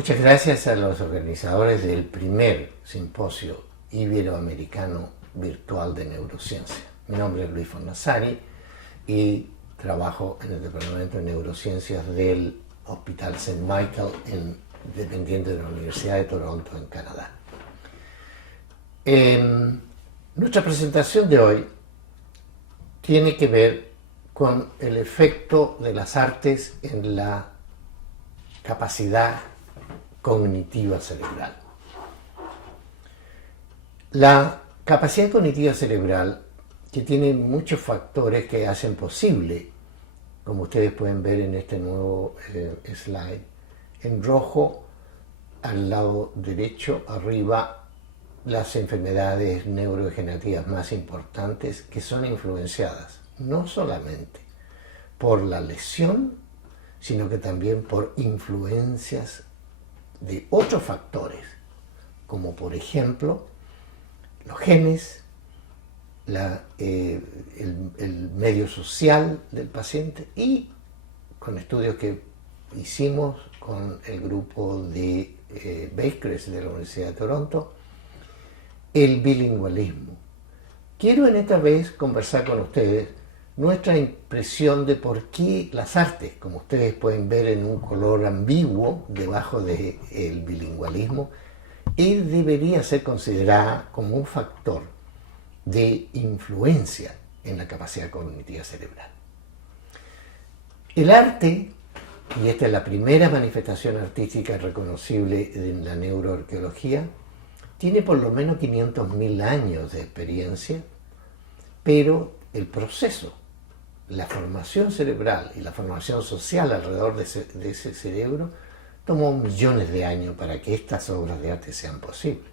Muchas gracias a los organizadores del primer simposio iberoamericano virtual de neurociencia. Mi nombre es Luis Fornazzari y trabajo en el Departamento de Neurociencias del Hospital St. Michael, dependiente de la Universidad de Toronto, en Canadá. Nuestra presentación de hoy tiene que ver con el efecto de las artes en la capacidad cognitiva cerebral. La capacidad cognitiva cerebral, que tiene muchos factores que hacen posible, como ustedes pueden ver en este nuevo slide, en rojo al lado derecho arriba, las enfermedades neurodegenerativas más importantes que son influenciadas no solamente por la lesión, sino que también por influencias de otros factores, como por ejemplo los genes, el medio social del paciente y con estudios que hicimos con el grupo de Bakers de la Universidad de Toronto, el bilingüismo. Quiero en esta vez conversar con ustedes nuestra impresión de por qué las artes, como ustedes pueden ver en un color ambiguo debajo del bilingüismo, debería ser considerada como un factor de influencia en la capacidad cognitiva cerebral. El arte, y esta es la primera manifestación artística reconocible en la neuroarqueología, tiene por lo menos 500.000 años de experiencia, pero el proceso, la formación cerebral y la formación social alrededor de ese cerebro tomó millones de años para que estas obras de arte sean posibles.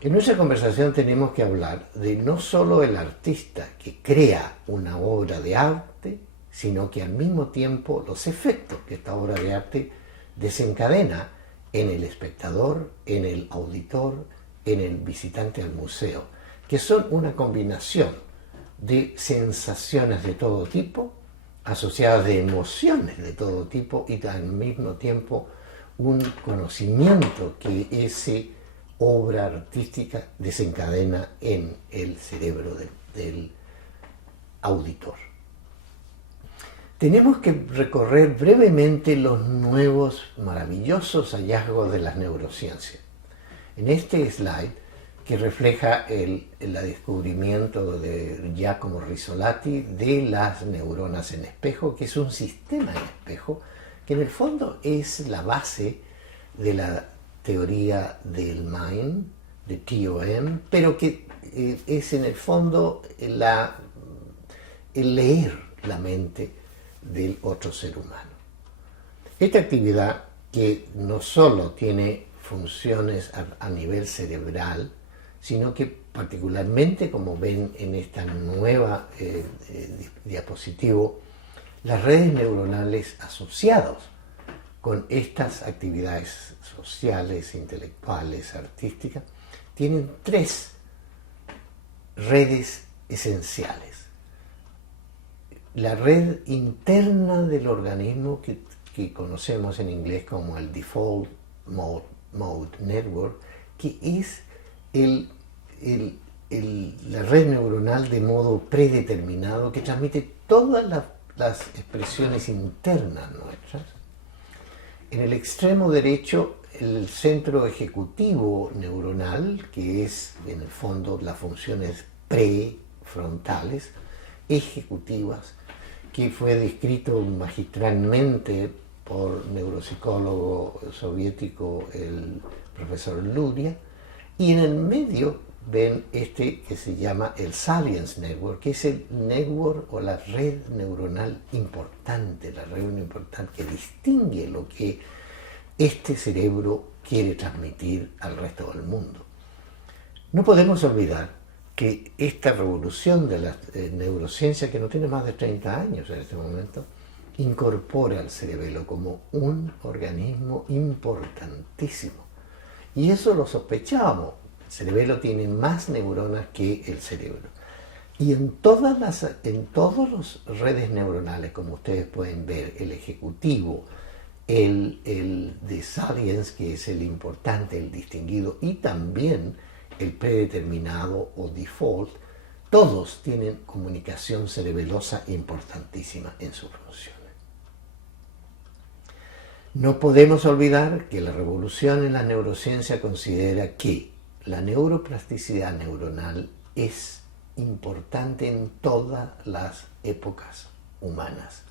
En nuestra conversación tenemos que hablar de no solo el artista que crea una obra de arte, sino que al mismo tiempo los efectos que esta obra de arte desencadena en el espectador, en el auditor, en el visitante al museo, que son una combinación de sensaciones de todo tipo, asociadas de emociones de todo tipo y al mismo tiempo un conocimiento que esa obra artística desencadena en el cerebro del auditor. Tenemos que recorrer brevemente los nuevos maravillosos hallazgos de las neurociencias. En este slide, que refleja el descubrimiento de Giacomo Rizzolatti de las neuronas en espejo, que es un sistema en espejo, que en el fondo es la base de la teoría del mind, de TOM, pero que es en el fondo el leer la mente del otro ser humano. Esta actividad, que no solo tiene funciones a nivel cerebral, sino que particularmente, como ven en esta nueva diapositivo, las redes neuronales asociadas con estas actividades sociales, intelectuales, artísticas, tienen tres redes esenciales. La red interna del organismo, que conocemos en inglés como el Default Mode Network, que es la red neuronal de modo predeterminado que transmite todas las expresiones internas nuestras. En el extremo derecho, el centro ejecutivo neuronal, que es en el fondo las funciones prefrontales, ejecutivas, que fue descrito magistralmente por neuropsicólogo soviético el profesor Luria, y en el medio ven que se llama el Salience Network, que es el network o la red neuronal importante, la red importante que distingue lo que este cerebro quiere transmitir al resto del mundo. No podemos olvidar que esta revolución de la neurociencia, que no tiene más de 30 años en este momento, incorpora al cerebelo como un organismo importantísimo. Y eso lo sospechábamos. El cerebelo tiene más neuronas que el cerebro. Y en todas las redes neuronales, como ustedes pueden ver, el ejecutivo, el de salience, que es el importante, el distinguido, y también el predeterminado o default, todos tienen comunicación cerebelosa importantísima en sus funciones. No podemos olvidar que la revolución en la neurociencia considera que la neuroplasticidad neuronal es importante en todas las épocas humanas,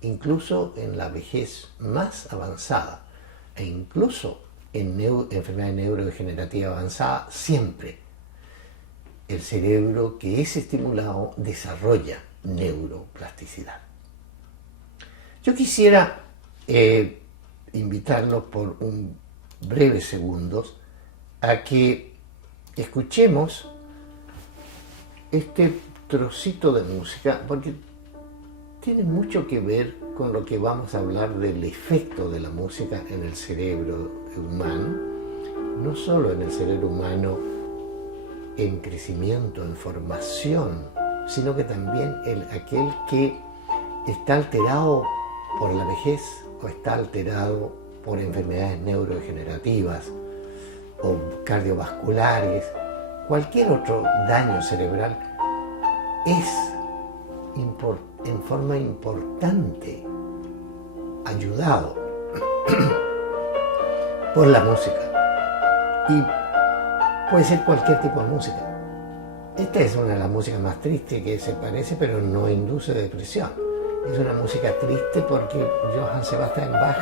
incluso en la vejez más avanzada e incluso en enfermedad neurodegenerativa avanzada. Siempre el cerebro que es estimulado desarrolla neuroplasticidad. Yo quisiera invitarlos por un breves segundos a que escuchemos este trocito de música, porque tiene mucho que ver con lo que vamos a hablar del efecto de la música en el cerebro humano, no solo en el cerebro humano en crecimiento, en formación, sino que también aquel que está alterado por la vejez o está alterado por enfermedades neurodegenerativas o cardiovasculares, cualquier otro daño cerebral, es en forma importante ayudado por la música. Y puede ser cualquier tipo de música. Esta es una de las músicas más tristes que se parece, pero no induce depresión. Es una música triste porque Johann Sebastian Bach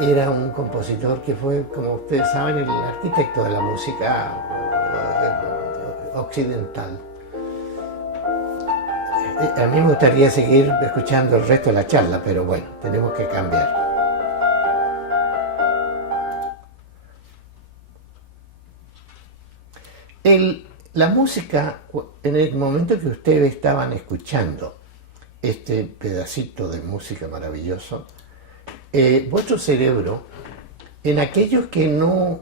era un compositor que fue, como ustedes saben, el arquitecto de la música occidental. A mí me gustaría seguir escuchando el resto de la charla, pero bueno, tenemos que cambiar. La música, en el momento que ustedes estaban escuchando este pedacito de música maravilloso, vuestro cerebro, en aquellos que no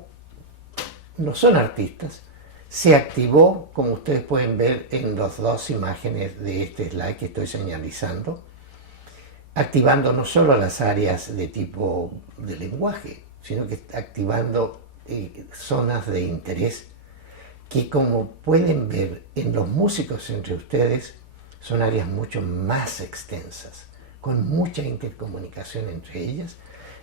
son artistas, se activó, como ustedes pueden ver en las dos imágenes de este slide que estoy señalizando, activando no solo las áreas de tipo de lenguaje, sino que activando zonas de interés que, como pueden ver en los músicos entre ustedes, son áreas mucho más extensas, con mucha intercomunicación entre ellas,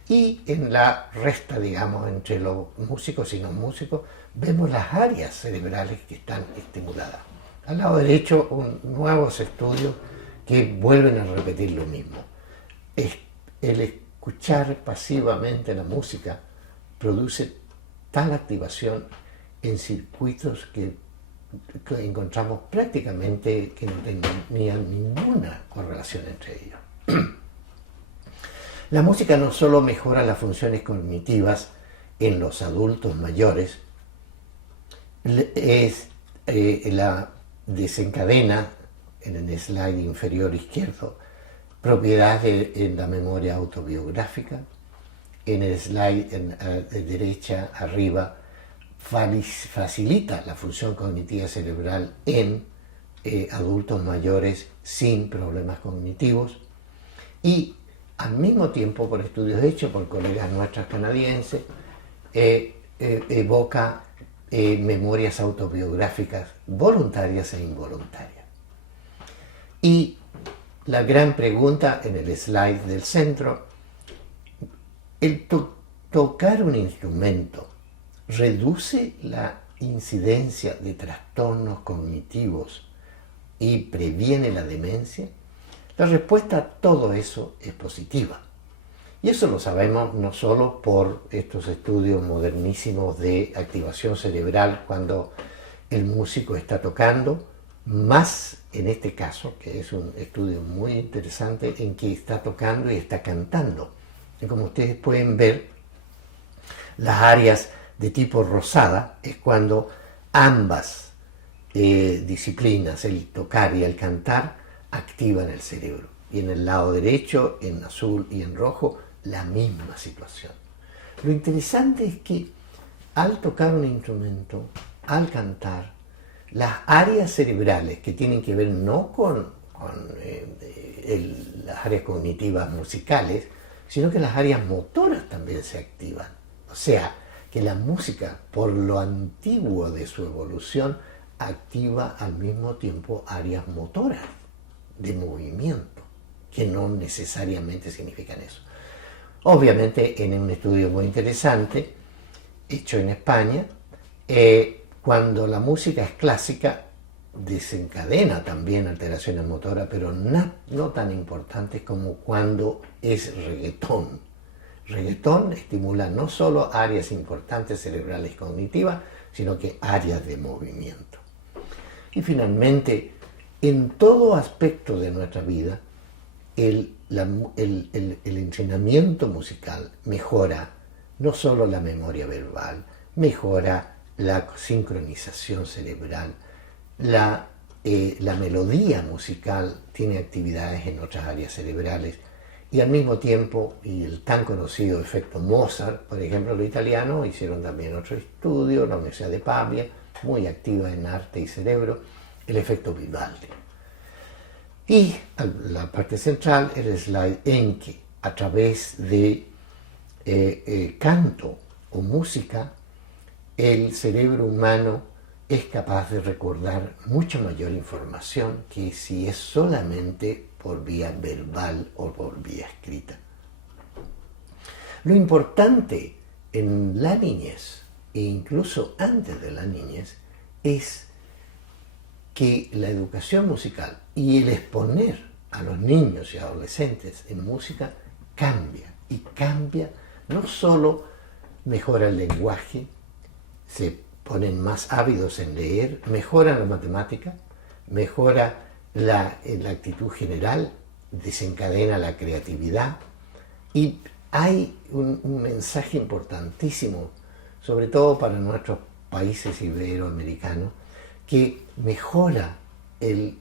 y en la resta, digamos, entre los músicos y no músicos, vemos las áreas cerebrales que están estimuladas. Al lado derecho, nuevos estudios que vuelven a repetir lo mismo. El escuchar pasivamente la música produce tal activación en circuitos que encontramos prácticamente que no tenían ninguna correlación entre ellos. La música no solo mejora las funciones cognitivas en los adultos mayores, la desencadena en el slide inferior izquierdo propiedades en la memoria autobiográfica. En el slide de derecha arriba facilita la función cognitiva cerebral en adultos mayores sin problemas cognitivos, y al mismo tiempo, por estudios hechos por colegas nuestras canadienses, evoca memorias autobiográficas voluntarias e involuntarias. Y la gran pregunta en el slide del centro, el tocar un instrumento reduce la incidencia de trastornos cognitivos y previene la demencia. La respuesta a todo eso es positiva. Y eso lo sabemos no solo por estos estudios modernísimos de activación cerebral cuando el músico está tocando, más en este caso, que es un estudio muy interesante en que está tocando y está cantando. Y como ustedes pueden ver, las áreas de tipo rosada es cuando ambas disciplinas, el tocar y el cantar, activan el cerebro. Y en el lado derecho, en azul y en rojo, la misma situación. Lo interesante es que al tocar un instrumento, al cantar, las áreas cerebrales que tienen que ver no con las áreas cognitivas musicales, sino que las áreas motoras también se activan. O sea, que la música, por lo antiguo de su evolución, activa al mismo tiempo áreas motoras de movimiento, que no necesariamente significan eso. Obviamente, en un estudio muy interesante, hecho en España, cuando la música es clásica, desencadena también alteraciones motoras, pero no tan importantes como cuando es reggaetón. Reggaetón estimula no solo áreas importantes cerebrales cognitivas, sino que áreas de movimiento. Y finalmente, en todo aspecto de nuestra vida, el entrenamiento musical mejora no solo la memoria verbal, mejora la sincronización cerebral, la melodía musical tiene actividades en otras áreas cerebrales y al mismo tiempo, y el tan conocido efecto Mozart, por ejemplo, los italianos hicieron también otro estudio, la Universidad de Pavia, muy activa en arte y cerebro, el efecto Vivaldi. Y la parte central, el slide en que a través de canto o música, el cerebro humano es capaz de recordar mucha mayor información que si es solamente por vía verbal o por vía escrita. Lo importante en la niñez, e incluso antes de la niñez, es que la educación musical y el exponer a los niños y adolescentes en música cambia, y cambia, no solo mejora el lenguaje, se ponen más ávidos en leer, mejora la matemática, mejora la actitud general, desencadena la creatividad, y hay un mensaje importantísimo, sobre todo para nuestros países iberoamericanos, que mejora el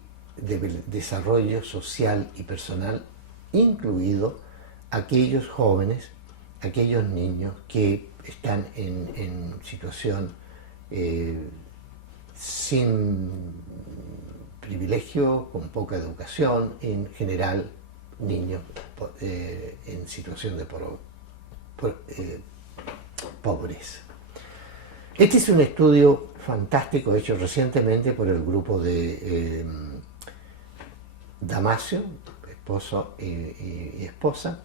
desarrollo social y personal, incluido aquellos jóvenes, aquellos niños que están en situación sin privilegio, con poca educación, en general niños en situación de pobreza. Este es un estudio fantástico hecho recientemente por el grupo de Damasio, esposo y esposa,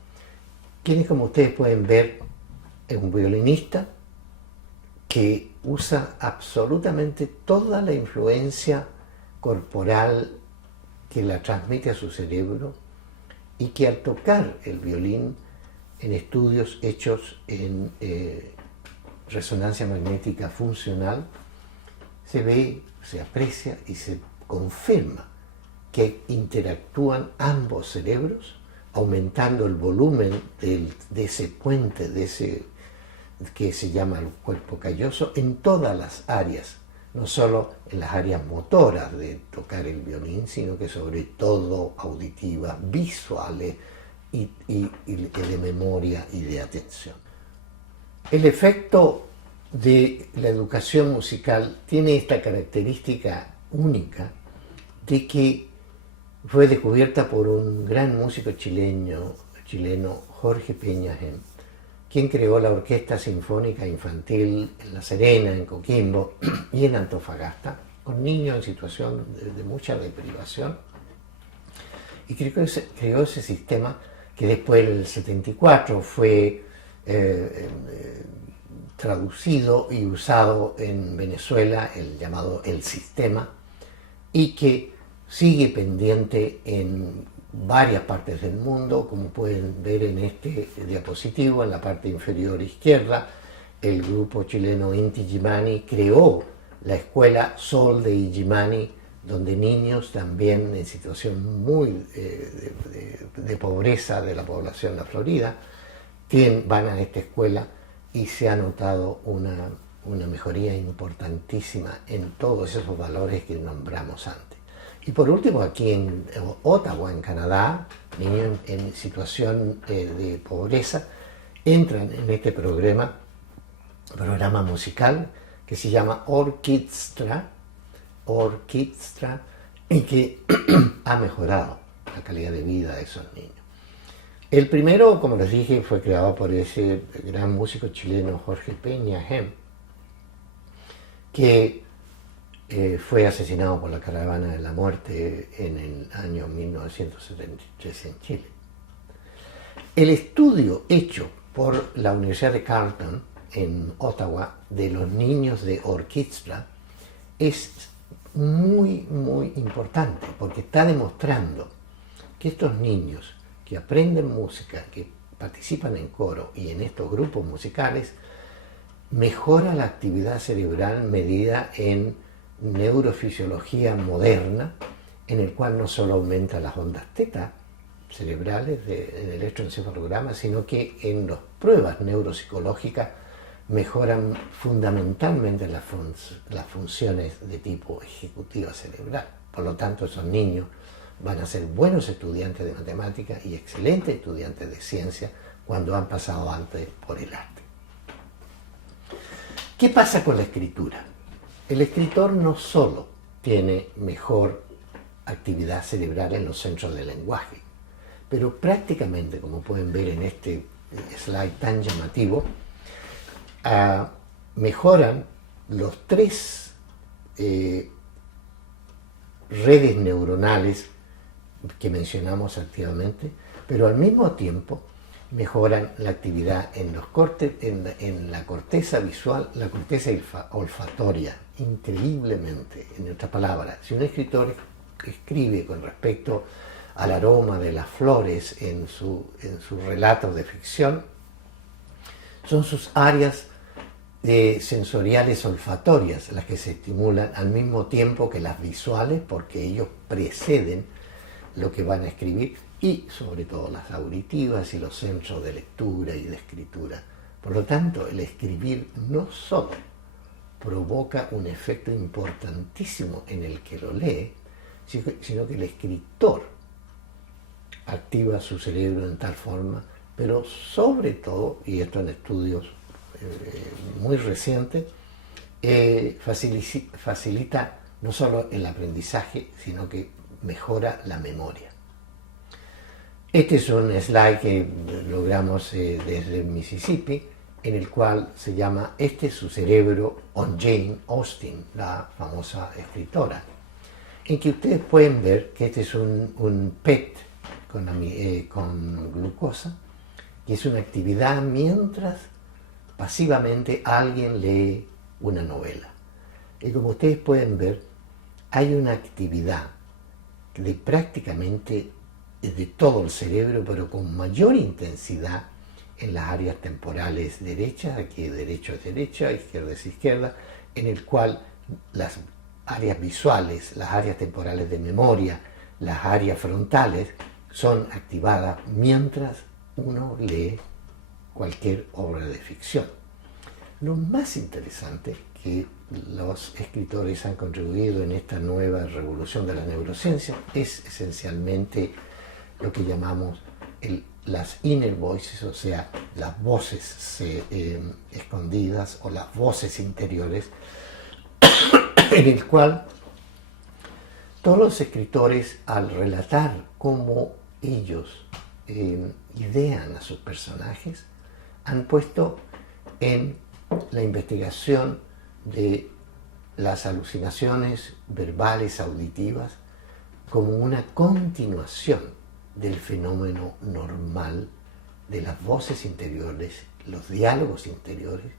quienes, como ustedes pueden ver, es un violinista que usa absolutamente toda la influencia corporal que la transmite a su cerebro y que al tocar el violín en estudios hechos en resonancia magnética funcional, se ve, se aprecia y se confirma que interactúan ambos cerebros, aumentando el volumen de ese puente, de ese que se llama el cuerpo calloso, en todas las áreas, no solo en las áreas motoras de tocar el violín, sino que sobre todo auditivas, visuales y de memoria y de atención. El efecto de la educación musical tiene esta característica única de que fue descubierta por un gran músico chileno, Jorge Peña, quien creó la Orquesta Sinfónica Infantil en La Serena, en Coquimbo y en Antofagasta, con niños en situación de mucha deprivación. Y creó ese sistema que después, en el 74, fue traducido y usado en Venezuela, el llamado El Sistema, y que sigue pendiente en varias partes del mundo, como pueden ver en este diapositivo, en la parte inferior izquierda. El grupo chileno Inti Illimani creó la escuela Sol de Illimani, donde niños también en situación muy de pobreza de la población de la Florida van a esta escuela, y se ha notado una mejoría importantísima en todos esos valores que nombramos antes. Y por último, aquí en Ottawa, en Canadá, niños en situación de pobreza entran en este programa musical que se llama Orquestra, y que ha mejorado la calidad de vida de esos niños. El primero, como les dije, fue creado por ese gran músico chileno Jorge Peña Hem, que fue asesinado por la Caravana de la Muerte en el año 1973 en Chile. El estudio hecho por la Universidad de Carleton en Ottawa de los niños de orquesta es muy importante, porque está demostrando que estos niños que aprenden música, que participan en coro y en estos grupos musicales, mejora la actividad cerebral medida en neurofisiología moderna, en el cual no solo aumenta las ondas teta cerebrales en el electroencefalograma, sino que en las pruebas neuropsicológicas mejoran fundamentalmente las funciones de tipo ejecutiva cerebral. Por lo tanto, esos niños van a ser buenos estudiantes de matemáticas y excelentes estudiantes de ciencia cuando han pasado antes por el arte. ¿Qué pasa con la escritura? El escritor no solo tiene mejor actividad cerebral en los centros del lenguaje, pero prácticamente, como pueden ver en este slide tan llamativo, mejoran los tres redes neuronales que mencionamos activamente, pero al mismo tiempo mejoran la actividad en la corteza visual, la corteza olfatoria, increíblemente. En otras palabras, si un escritor escribe con respecto al aroma de las flores en sus relatos de ficción, son sus áreas sensoriales olfatorias las que se estimulan al mismo tiempo que las visuales, porque ellos preceden lo que van a escribir, y sobre todo las auditivas y los centros de lectura y de escritura. Por lo tanto, el escribir no solo provoca un efecto importantísimo en el que lo lee, sino que el escritor activa su cerebro en tal forma, pero sobre todo, y esto en estudios muy recientes, facilita no solo el aprendizaje, sino que mejora la memoria. Este es un slide que logramos desde Mississippi, en el cual se llama "Este es su cerebro" on Jane Austen, la famosa escritora, en que ustedes pueden ver que este es un PET con glucosa, que es una actividad mientras pasivamente alguien lee una novela. Y como ustedes pueden ver, hay una actividad de prácticamente de todo el cerebro, pero con mayor intensidad en las áreas temporales derechas, aquí derecho es derecha, izquierda es izquierda, en el cual las áreas visuales, las áreas temporales de memoria, las áreas frontales son activadas mientras uno lee cualquier obra de ficción. Lo más interesante que los escritores han contribuido en esta nueva revolución de la neurociencia es esencialmente lo que llamamos las inner voices, o sea, las voces escondidas o las voces interiores, en el cual todos los escritores, al relatar cómo ellos idean a sus personajes, han puesto en la investigación de las alucinaciones verbales auditivas como una continuación del fenómeno normal de las voces interiores, los diálogos interiores,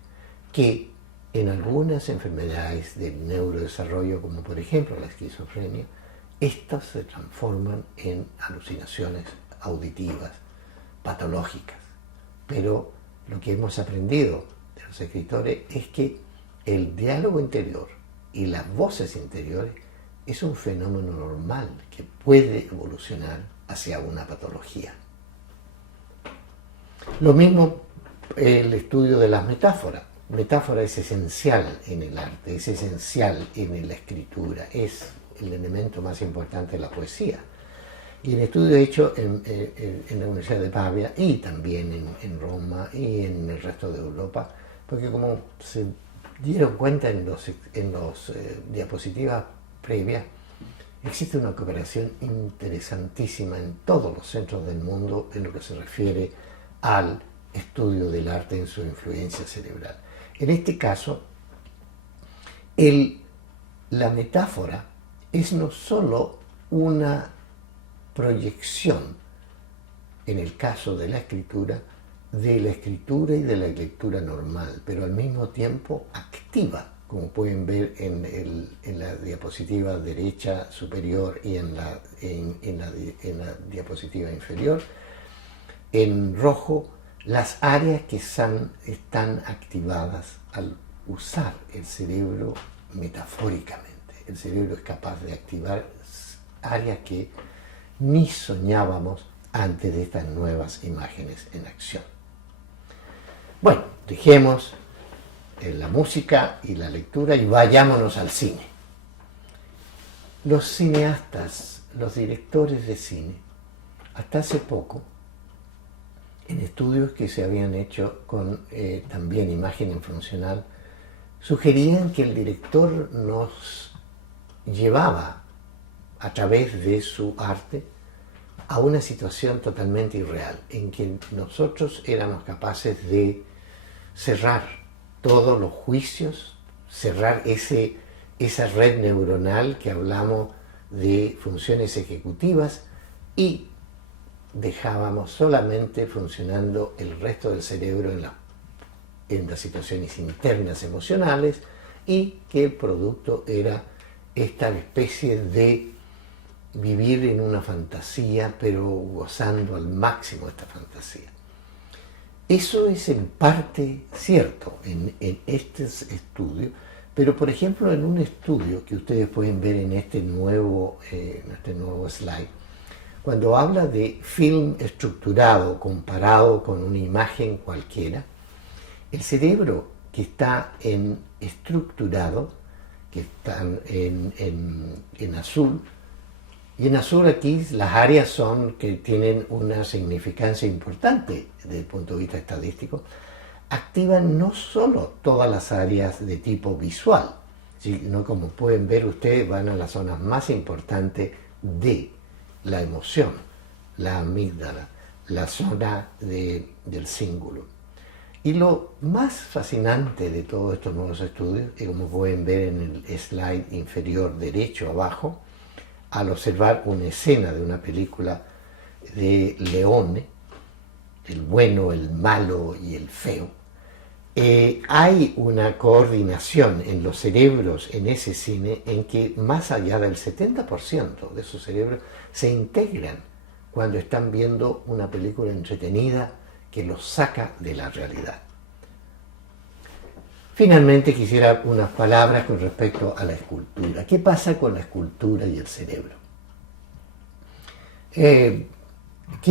que en algunas enfermedades del neurodesarrollo, como por ejemplo la esquizofrenia, estas se transforman en alucinaciones auditivas, patológicas. Pero lo que hemos aprendido de los escritores es que el diálogo interior y las voces interiores es un fenómeno normal que puede evolucionar hacia una patología. Lo mismo el estudio de las metáforas. Metáfora es esencial en el arte, es esencial en la escritura, es el elemento más importante de la poesía. Y el estudio hecho en la Universidad de Pavia y también en Roma y en el resto de Europa, porque como se dieron cuenta en los diapositivas previas, existe una cooperación interesantísima en todos los centros del mundo en lo que se refiere al estudio del arte en su influencia cerebral. En este caso, la metáfora es no solo una proyección, en el caso de la escritura y de la lectura normal, pero al mismo tiempo activa, como pueden ver en la diapositiva derecha superior y en la diapositiva inferior, en rojo, las áreas que están activadas al usar el cerebro metafóricamente. El cerebro es capaz de activar áreas que ni soñábamos antes de estas nuevas imágenes en acción. Bueno, dejemos la música y la lectura y vayámonos al cine. Los cineastas, los directores de cine, hasta hace poco, en estudios que se habían hecho con también imagen funcional, sugerían que el director nos llevaba a través de su arte a una situación totalmente irreal, en que nosotros éramos capaces de cerrar todos los juicios, cerrar esa red neuronal que hablamos de funciones ejecutivas y dejábamos solamente funcionando el resto del cerebro en las situaciones internas emocionales, y que el producto era esta especie de vivir en una fantasía, pero gozando al máximo esta fantasía. Eso es en parte cierto en estos estudios, pero por ejemplo en un estudio que ustedes pueden ver en este nuevo slide, cuando habla de film estructurado comparado con una imagen cualquiera, el cerebro que está estructurado, que están en azul, y en azul aquí las áreas que tienen una significancia importante desde el punto de vista estadístico, activan no solo todas las áreas de tipo visual, sino como pueden ver ustedes van a las zonas más importantes de la emoción, la amígdala, la zona del cíngulo. Y lo más fascinante de todos estos nuevos estudios, y como pueden ver en el slide inferior derecho abajo, al observar una escena de una película de Leone, el bueno, el malo y el feo, hay una coordinación en los cerebros en ese cine en que más allá del 70% de esos cerebros se integran cuando están viendo una película entretenida que los saca de la realidad. Finalmente quisiera unas palabras con respecto a la escultura. ¿Qué pasa con la escultura y el cerebro? ¿Qué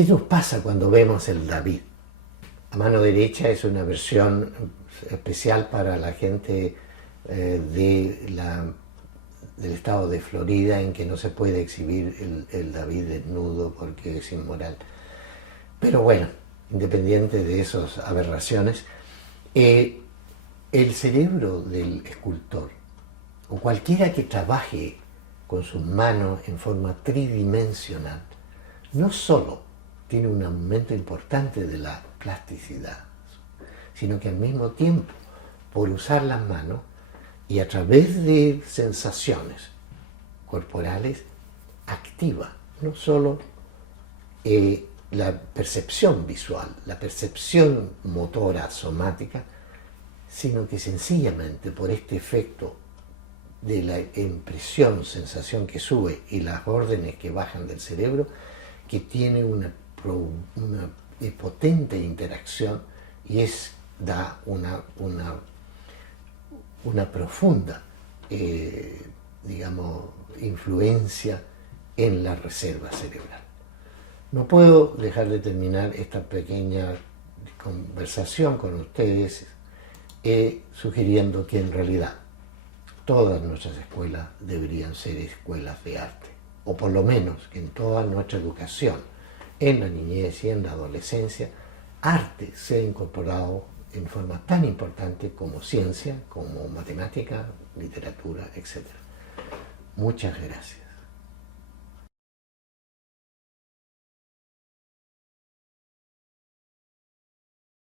nos pasa cuando vemos el David? A mano derecha es una versión especial para la gente del estado de Florida, en que no se puede exhibir el David desnudo porque es inmoral. Pero bueno, independiente de esas aberraciones, el cerebro del escultor, o cualquiera que trabaje con sus manos en forma tridimensional, no solo tiene un aumento importante de la plasticidad, sino que al mismo tiempo, por usar las manos y a través de sensaciones corporales, activa no solo la percepción visual, la percepción motora somática, sino que sencillamente por este efecto de la impresión, sensación que sube y las órdenes que bajan del cerebro, que tiene una potente interacción y da una profunda, influencia en la reserva cerebral. No puedo dejar de terminar esta pequeña conversación con ustedes sugiriendo que en realidad todas nuestras escuelas deberían ser escuelas de arte, o por lo menos que en toda nuestra educación, en la niñez y en la adolescencia, arte sea incorporado en forma tan importante como ciencia, como matemática, literatura, etc. Muchas gracias.